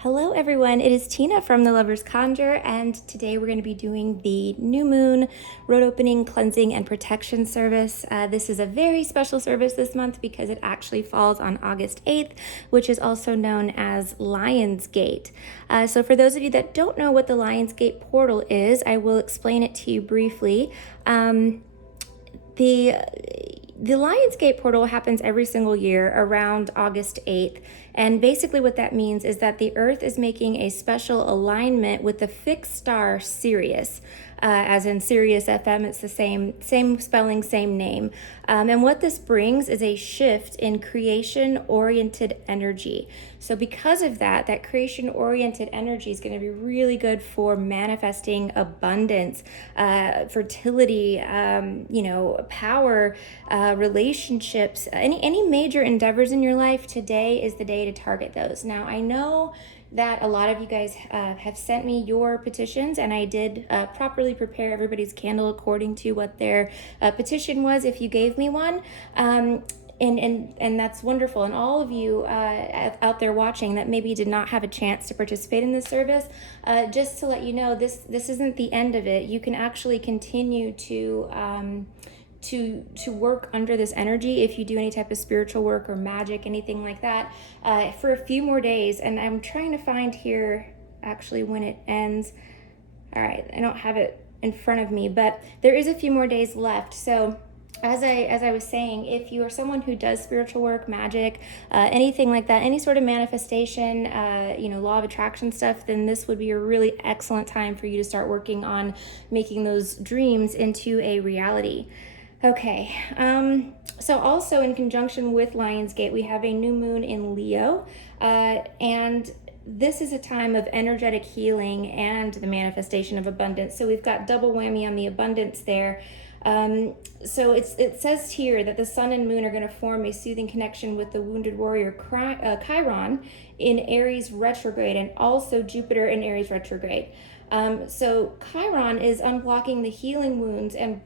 Hello everyone, it is Tina from the Lovers Conjure, and today we're going to be doing the new moon road opening, cleansing, and protection service. This is a very special service this month because it actually falls on August 8th, which is also known as Lionsgate. So for those of you that don't know what the Lionsgate portal is, I will explain it to you briefly. The Lionsgate portal happens every single year around August 8th. And basically what that means is that the Earth is making a special alignment with the fixed star Sirius. As in Sirius FM, it's the same spelling, same name. And what this brings is a shift in creation-oriented energy. So because of that, that creation-oriented energy is going to be really good for manifesting abundance, fertility, power, relationships, any major endeavors in your life. Today is the day to target those. Now, I know that a lot of you guys have sent me your petitions, and I did properly prepare everybody's candle according to what their petition was if you gave me one. And that's wonderful. And all of you out there watching that maybe did not have a chance to participate in this service, just to let you know, this isn't the end of it. You can actually continue to work under this energy if you do any type of spiritual work or magic, anything like that, for a few more days. And I'm trying to find here actually when it ends. All right, I don't have it in front of me, but there is a few more days left. So as I was saying, if you are someone who does spiritual work, magic, anything like that, any sort of manifestation, law of attraction stuff, then this would be a really excellent time for you to start working on making those dreams into a reality. Okay, so also in conjunction with Lionsgate, we have a new moon in Leo, and this is a time of energetic healing and the manifestation of abundance. So we've got double whammy on the abundance there. So it says here that the sun and moon are going to form a soothing connection with the wounded warrior Chiron in Aries retrograde, and also Jupiter in Aries retrograde. So Chiron is unblocking the healing wounds and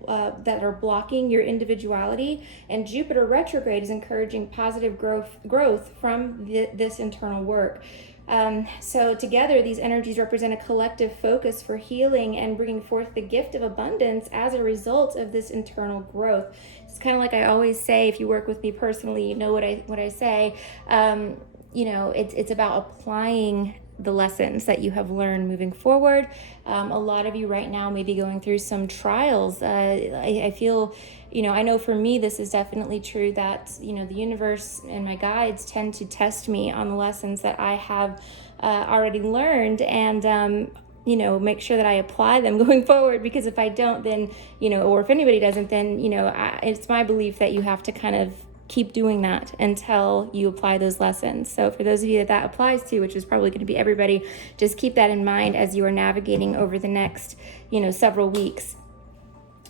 that are blocking your individuality, and Jupiter retrograde is encouraging positive growth from this internal work. So together, these energies represent a collective focus for healing and bringing forth the gift of abundance as a result of this internal growth. It's kind of like I always say, if you work with me personally, you know what I say. It's about applying the lessons that you have learned moving forward. A lot of you right now may be going through some trials. I feel, I know for me, this is definitely true that, the universe and my guides tend to test me on the lessons that I have already learned, and make sure that I apply them going forward, because if I don't, then, or if anybody doesn't, then, it's my belief that you have to kind of keep doing that until you apply those lessons. So for those of you that applies to, which is probably going to be everybody, just keep that in mind as you are navigating over the next, several weeks.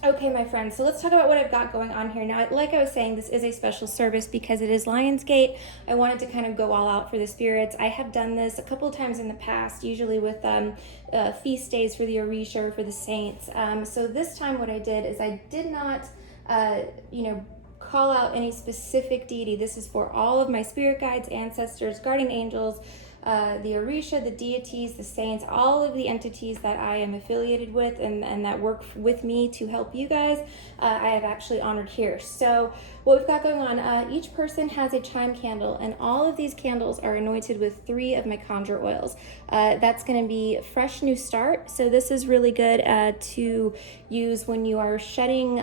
Okay, my friends, so let's talk about what I've got going on here. Now, like I was saying, this is a special service because it is Lionsgate. I wanted to kind of go all out for the spirits. I have done this a couple of times in the past, usually with feast days for the Orisha or for the saints. So this time what I did is I did not, call out any specific deity. This is for all of my spirit guides, ancestors, guardian angels, the Orisha, the deities, the saints, all of the entities that I am affiliated with and that work with me to help you guys, I have actually honored here. So what we've got going on, each person has a chime candle, and all of these candles are anointed with 3 of my Conjure oils. That's going to be Fresh New Start. So this is really good to use when you are shedding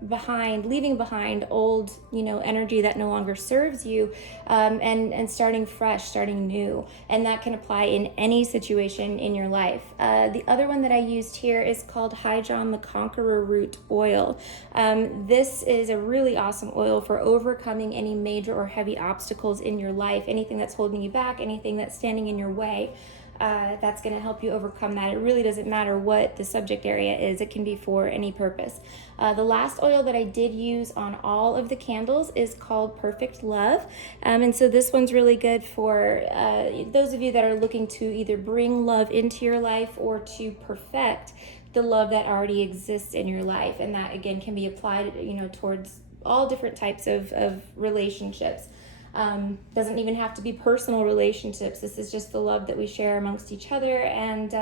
leaving behind old, energy that no longer serves you, and starting fresh, starting new. And that can apply in any situation in your life. The other one that I used here is called High John the Conqueror Root Oil. This is a really awesome oil for overcoming any major or heavy obstacles in your life, anything that's holding you back, anything that's standing in your way. That's going to help you overcome that. It really doesn't matter what the subject area is. It can be for any purpose. The last oil that I did use on all of the candles is called Perfect Love. And so this one's really good for those of you that are looking to either bring love into your life or to perfect the love that already exists in your life. And that, again, can be applied, towards all different types of relationships. Doesn't even have to be personal relationships. This is just the love that we share amongst each other and,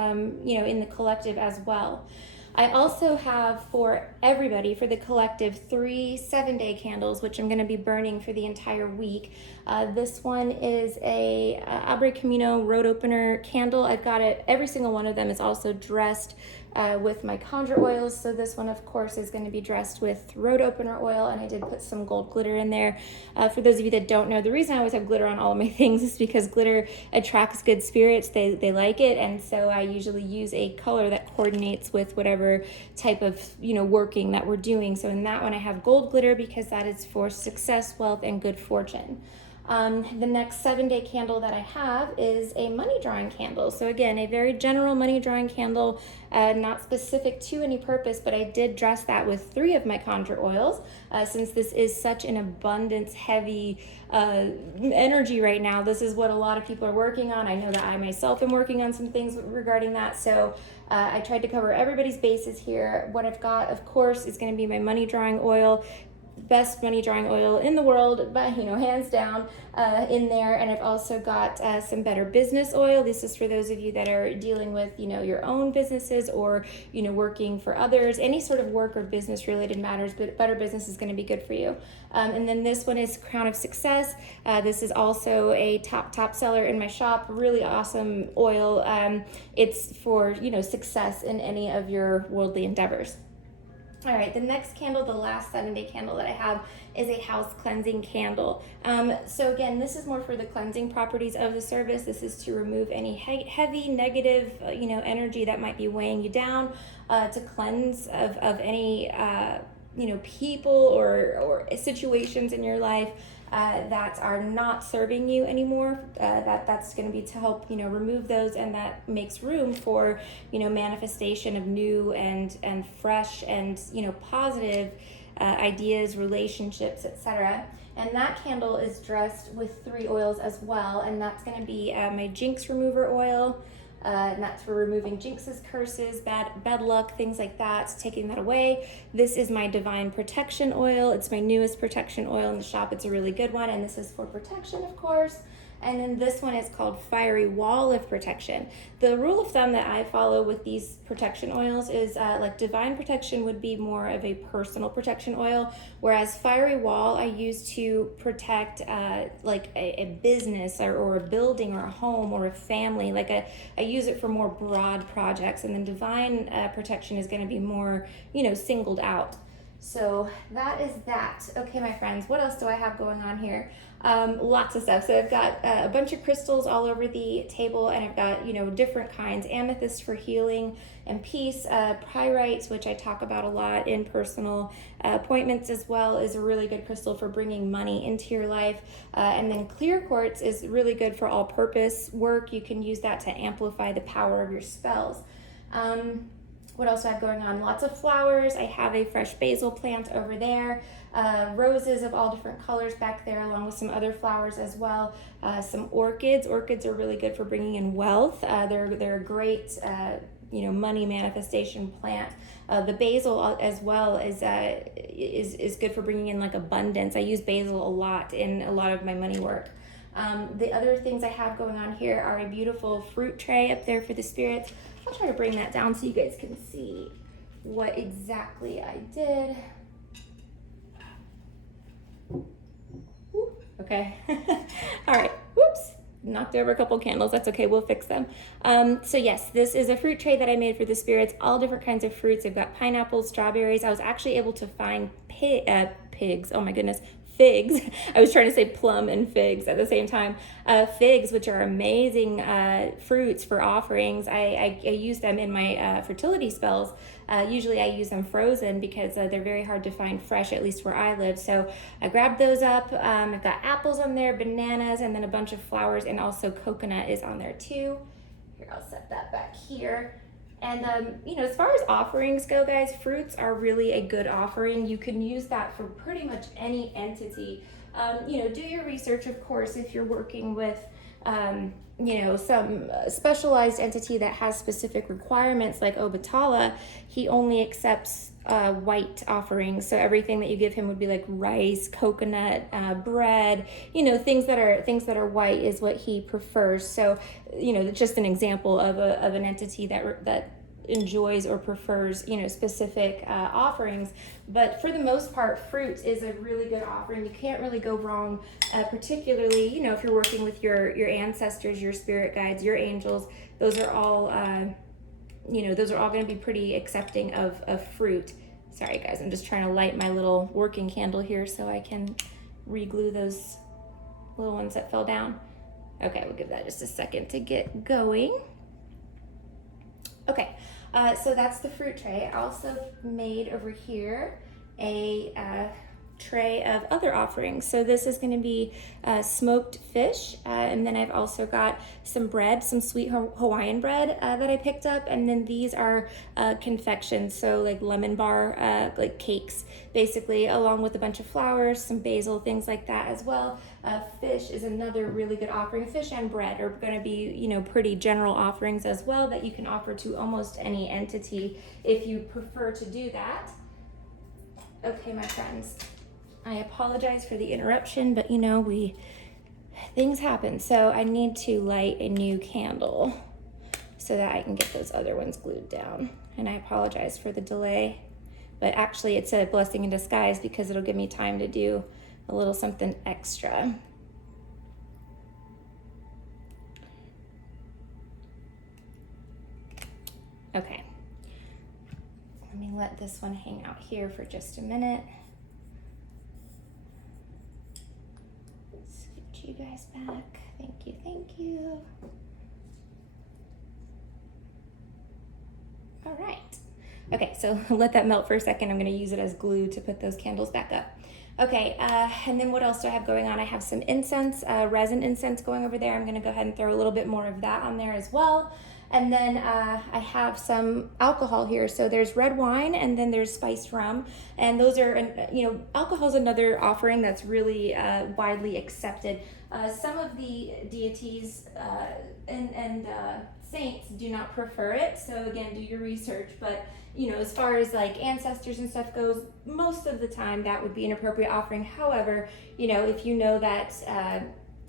you know, in the collective as well. I also have for everybody, for the collective, 3 7-day candles, which I'm going to be burning for the entire week. This one is a Abre Camino road opener candle. I've got it, every single one of them is also dressed with my Conjure oils. So this one, of course, is going to be dressed with road opener oil, and I did put some gold glitter in there. For those of you that don't know, the reason I always have glitter on all of my things is because glitter attracts good spirits. They like it, and so I usually use a color that coordinates with whatever type of, you know, working that we're doing. So in that one, I have gold glitter because that is for success, wealth, and good fortune. The next 7-day candle that I have is a money drawing candle. So again, a very general money drawing candle, not specific to any purpose, but I did dress that with 3 of my Conjure oils, since this is such an abundance heavy energy right now. This is what a lot of people are working on. I know that I myself am working on some things regarding that. So I tried to cover everybody's bases here. What I've got, of course, is going to be my money drawing oil. Best money drawing oil in the world, but, you know, hands down, in there. And I've also got some Better Business oil. This is for those of you that are dealing with, you know, your own businesses or, you know, working for others, any sort of work or business related matters, but Better Business is going to be good for you. And then this one is Crown of Success. This is also a top seller in my shop. Really awesome oil. It's for, you know, success in any of your worldly endeavors. All right, the next candle, the last 7-day candle that I have, is a house cleansing candle. So again, this is more for the cleansing properties of the service. This is to remove any heavy negative, you know, energy that might be weighing you down, to cleanse of any, you know, people or situations in your life that are not serving you anymore. That's going to be to help, you know, remove those, and that makes room for, you know, manifestation of new and fresh and, you know, positive ideas, relationships, etc. And that candle is dressed with 3 oils as well, and that's going to be my Jinx Remover oil. And that's for removing jinxes, curses, bad luck, things like that, taking that away. This is my Divine Protection oil. It's my newest protection oil in the shop. It's a really good one, and this is for protection, of course. And then this one is called Fiery Wall of Protection. The rule of thumb that I follow with these protection oils is like Divine Protection would be more of a personal protection oil, whereas Fiery Wall I use to protect like a business or a building or a home or a family. Like I use it for more broad projects, and then Divine Protection is going to be more, you know, singled out. So that is that. Okay, my friends, what else do I have going on here? Lots of stuff. So I've got a bunch of crystals all over the table, and I've got, you know, different kinds. Amethyst for healing and peace. Pyrite, which I talk about a lot in personal appointments as well, is a really good crystal for bringing money into your life. And then clear quartz is really good for all-purpose work. You can use that to amplify the power of your spells. What else do I have going on? Lots of flowers. I have a fresh basil plant over there. Roses of all different colors back there, along with some other flowers as well. Some orchids. Orchids are really good for bringing in wealth. They're a great, you know, money manifestation plant. The basil as well is good for bringing in like abundance. I use basil a lot in a lot of my money work. The other things I have going on here are a beautiful fruit tray up there for the spirits. I'll try to bring that down so you guys can see what exactly I did. Okay. All right. Whoops. Knocked over a couple candles. That's okay. We'll fix them. So yes, this is a fruit tray that I made for the spirits. All different kinds of fruits. I've got pineapples, strawberries. I was actually able to find pigs. Oh my goodness. Figs. I was trying to say plum and figs at the same time. Figs, which are amazing fruits for offerings. I use them in my fertility spells. Usually I use them frozen because they're very hard to find fresh, at least where I live. So I grabbed those up. I've got apples on there, bananas, and then a bunch of flowers, and also coconut is on there too. Here, I'll set that back here. And, you know, as far as offerings go, guys, fruits are really a good offering. You can use that for pretty much any entity. You know, do your research, of course, if you're working with, some specialized entity that has specific requirements like Obatala, he only accepts white offerings. So everything that you give him would be like rice, coconut, bread, things that are white is what he prefers. So, just an example of an entity that enjoys or prefers specific offerings. But for the most part, fruit is a really good offering. You can't really go wrong, particularly if you're working with your ancestors, your spirit guides, your angels. Those are all going to be pretty accepting of fruit. Sorry guys, I'm just trying to light my little working candle here so I can re-glue those little ones that fell down. Okay, we'll give that just a second to get going. Okay, so that's the fruit tray. I also made over here a tray of other offerings. So this is going to be smoked fish, and then I've also got some bread, some sweet Hawaiian bread that I picked up, and then these are confections, so like lemon bar, like cakes, basically, along with a bunch of flowers, some basil, things like that as well. Fish is another really good offering. Fish and bread are going to be, pretty general offerings as well that you can offer to almost any entity if you prefer to do that. Okay, my friends, I apologize for the interruption, but things happen. So I need to light a new candle so that I can get those other ones glued down. And I apologize for the delay, but actually it's a blessing in disguise because it'll give me time to do a little something extra. Okay, let me let this one hang out here for just a minute. Scoot you guys back. Thank you. All right. Okay, so let that melt for a second. I'm going to use it as glue to put those candles back up. Okay, and then what else do I have going on? I have some incense, resin incense going over there. I'm going to go ahead and throw a little bit more of that on there as well. And then I have some alcohol here. So there's red wine and then there's spiced rum. And those are, alcohol is another offering that's really widely accepted. Some of the deities and saints do not prefer it. So again, do your research. But as far as like ancestors and stuff goes, most of the time that would be an appropriate offering. However, if you know that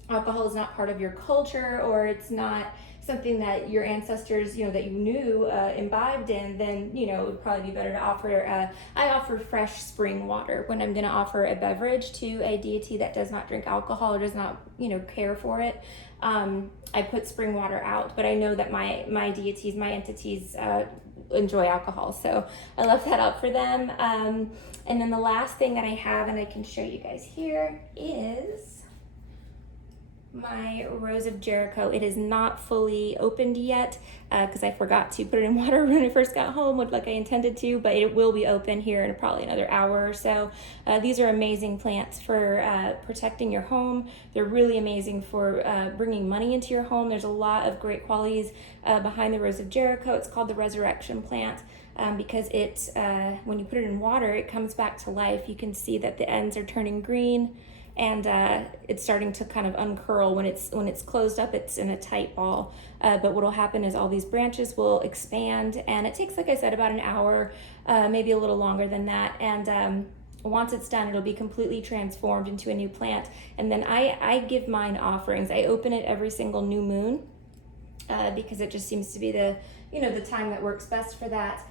alcohol is not part of your culture or it's not something that your ancestors, that you knew imbibed in, then, it would probably be better to offer, I offer fresh spring water when I'm going to offer a beverage to a deity that does not drink alcohol or does not, care for it. I put spring water out, but I know that my deities, my entities, enjoy alcohol, so I left that out for them. And then the last thing that I have, and I can show you guys here, is my Rose of Jericho. It is not fully opened yet because I forgot to put it in water when I first got home like I intended to, but it will be open here in probably another hour or so. These are amazing plants for protecting your home. They're really amazing for bringing money into your home. There's a lot of great qualities behind the Rose of Jericho. It's called the resurrection plant. Because it, when you put it in water, it comes back to life. You can see that the ends are turning green, and it's starting to kind of uncurl. When it's closed up, it's in a tight ball. But what will happen is all these branches will expand, and it takes, like I said, about an hour, maybe a little longer than that. And once it's done, it'll be completely transformed into a new plant. And then I give mine offerings. I open it every single new moon because it just seems to be the time that works best for that.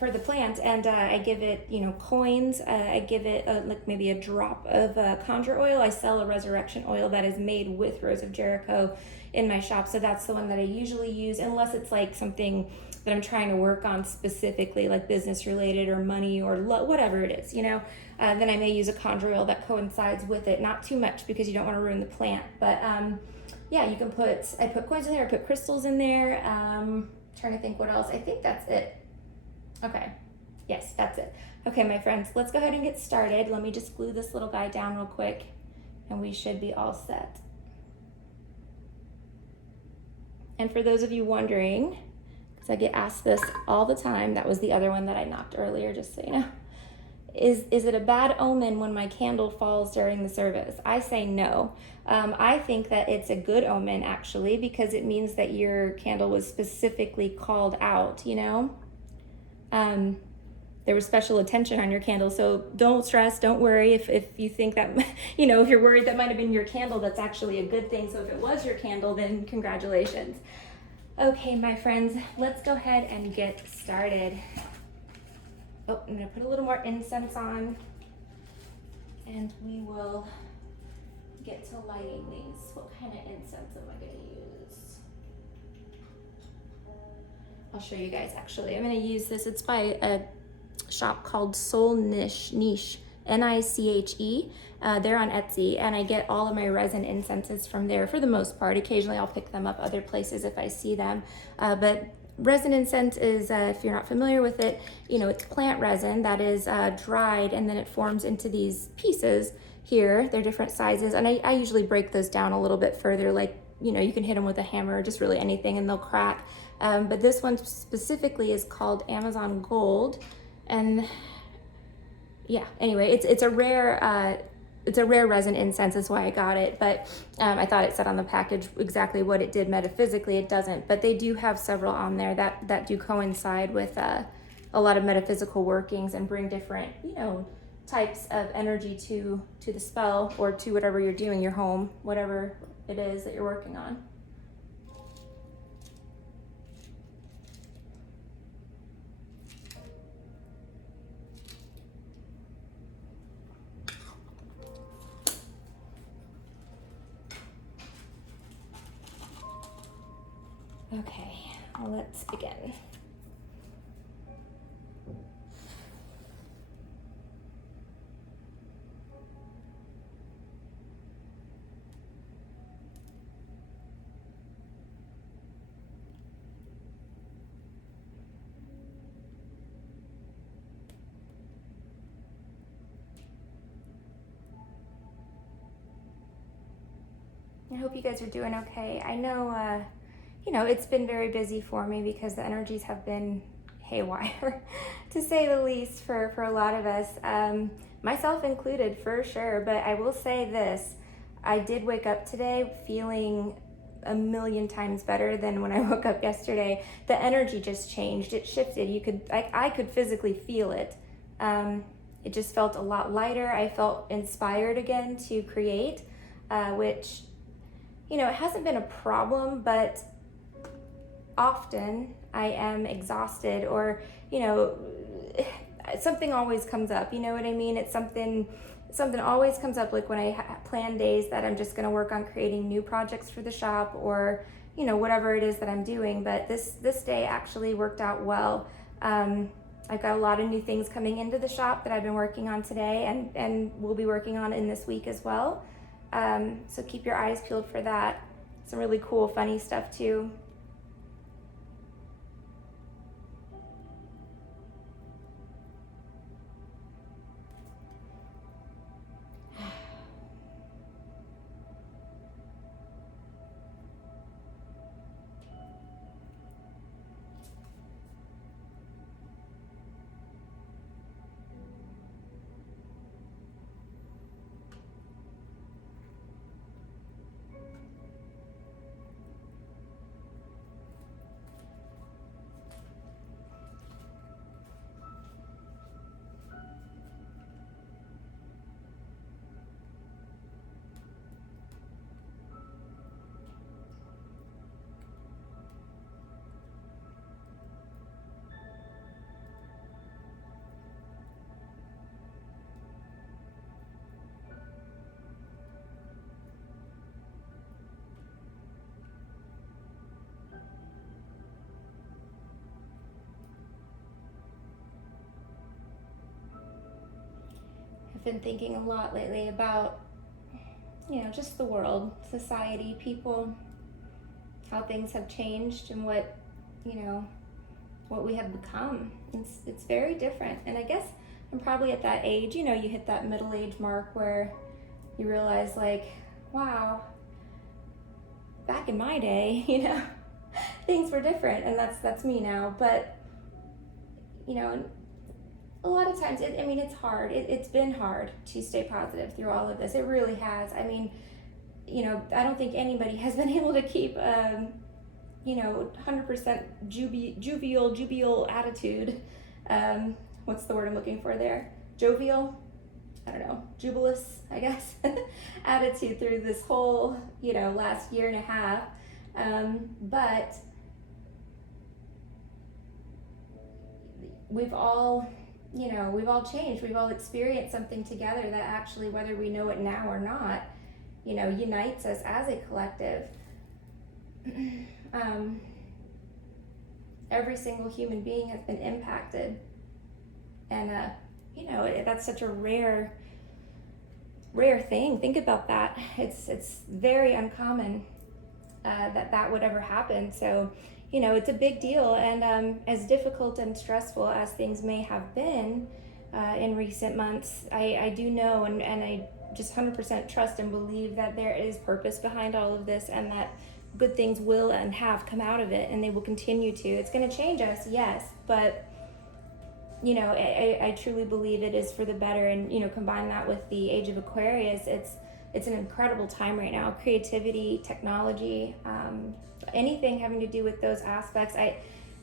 For the plant, and I give it coins. I give it like maybe a drop of Conjure oil. I sell a resurrection oil that is made with Rose of Jericho in my shop, so that's the one that I usually use, unless it's like something that I'm trying to work on specifically, like business related or money or whatever it is, then I may use a Conjure oil that coincides with it. Not too much because you don't want to ruin the plant, but yeah, you can I put coins in there, I put crystals in there. Trying to think what else. I think that's it. Okay, yes, that's it. Okay, my friends, let's go ahead and get started. Let me just glue this little guy down real quick, and we should be all set. And for those of you wondering, because I get asked this all the time, that was the other one that I knocked earlier, just so you know. is it a bad omen when my candle falls during the service? I say no. I think that it's a good omen, actually, because it means that your candle was specifically called out, you know? There was special attention on your candle, so don't stress, don't worry if you think that, you know, if you're worried that might have been your candle, that's actually a good thing. So if it was your candle, then congratulations. Okay, my friends, let's go ahead and get started. Oh, I'm gonna put a little more incense on, and we will get to lighting these. What kind of incense am I gonna use? I'll show you guys, actually. I'm gonna use this. It's by a shop called Soul Niche, Niche. They're on Etsy, and I get all of my resin incenses from there for the most part. Occasionally I'll pick them up other places if I see them, but resin incense is, if you're not familiar with it, you know, it's plant resin that is dried, and then it forms into these pieces here. They're different sizes, and I usually break those down a little bit further, like, you know, you can hit them with a hammer or just really anything and they'll crack. But this one specifically is called Amazon Gold, and yeah, anyway, it's a rare resin incense, is why I got it, but I thought it said on the package exactly what it did metaphysically. It doesn't, but they do have several on there that do coincide with a lot of metaphysical workings and bring different, you know, types of energy to the spell, or to whatever you're doing, your home, whatever it is that you're working on. Okay, well, let's begin. I hope you guys are doing okay. I know, you know, it's been very busy for me because the energies have been haywire, to say the least, for a lot of us, myself included, for sure. But I will say this, I did wake up today feeling a million times better than when I woke up yesterday. The energy just changed, it shifted. I could physically feel it. It just felt a lot lighter. I felt inspired again to create, which, you know, it hasn't been a problem, but often I am exhausted, or, you know, something always comes up, you know what I mean? It's something always comes up, like when I plan days that I'm just going to work on creating new projects for the shop, or, you know, whatever it is that I'm doing. But this day actually worked out well. I've got a lot of new things coming into the shop that I've been working on today, and we'll be working on in this week as well. So keep your eyes peeled for that. Some really cool, funny stuff too. I've been thinking a lot lately about, you know, just the world, society, people, how things have changed, and what, you know, what we have become. It's very different. And I guess I'm probably at that age, you know, you hit that middle age mark where you realize, like, wow, back in my day, you know, things were different, and that's me now. But, you know, a lot of times, I mean, it's hard. It's been hard to stay positive through all of this. It really has. I mean, you know, I don't think anybody has been able to keep, you know, 100% jubial attitude. What's the word I'm looking for there? Jovial? I don't know, jubilous, I guess, attitude through this whole, you know, last year and a half. But we've all, you know, we've all changed. We've all experienced something together that actually, whether we know it now or not, you know, unites us as a collective. Every single human being has been impacted. And, you know, that's such a rare thing. Think about that. It's very uncommon that would ever happen. So, you know, it's a big deal. And as difficult and stressful as things may have been in recent months, I do know and I just 100% trust and believe that there is purpose behind all of this, and that good things will and have come out of it, and they will continue to. It's going to change us, yes, but you know, I truly believe it is for the better. And, you know, combine that with the age of Aquarius, it's an incredible time right now. Creativity, technology, anything having to do with those aspects. I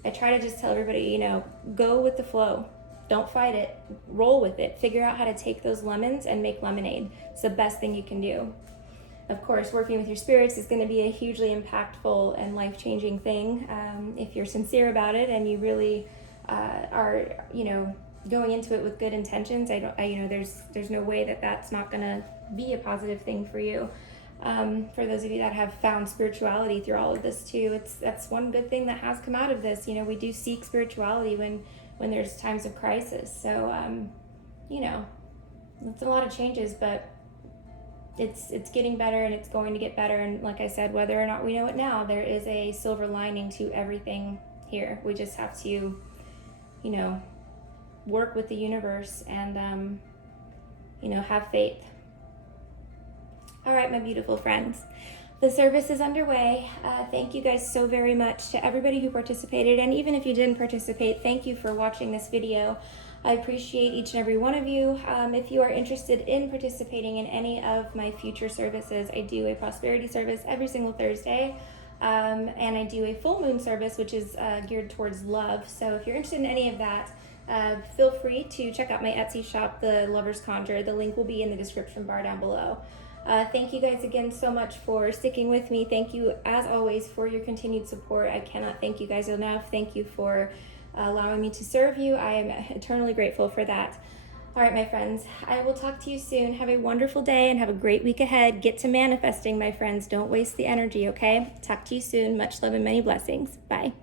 try to just tell everybody, you know, go with the flow. Don't fight it. Roll with it. Figure out how to take those lemons and make lemonade. It's the best thing you can do. Of course, working with your spirits is going to be a hugely impactful and life-changing thing if you're sincere about it and you really are, you know, going into it with good intentions. You know, there's no way that that's not going to be a positive thing for you. For those of you that have found spirituality through all of this too, that's one good thing that has come out of this. You know, we do seek spirituality when there's times of crisis. So, you know, it's a lot of changes, but it's getting better, and it's going to get better. And like I said, whether or not we know it now, there is a silver lining to everything here. We just have to, you know, work with the universe and, you know, have faith. All right, my beautiful friends, the service is underway. Thank you guys so very much to everybody who participated. And even if you didn't participate, thank you for watching this video. I appreciate each and every one of you. If you are interested in participating in any of my future services, I do a prosperity service every single Thursday. And I do a full moon service, which is geared towards love. So if you're interested in any of that, feel free to check out my Etsy shop, The Lover's Conjure. The link will be in the description bar down below. Thank you guys again so much for sticking with me. Thank you, as always, for your continued support. I cannot thank you guys enough. Thank you for allowing me to serve you. I am eternally grateful for that. All right, my friends, I will talk to you soon. Have a wonderful day and have a great week ahead. Get to manifesting, my friends. Don't waste the energy, okay? Talk to you soon. Much love and many blessings. Bye.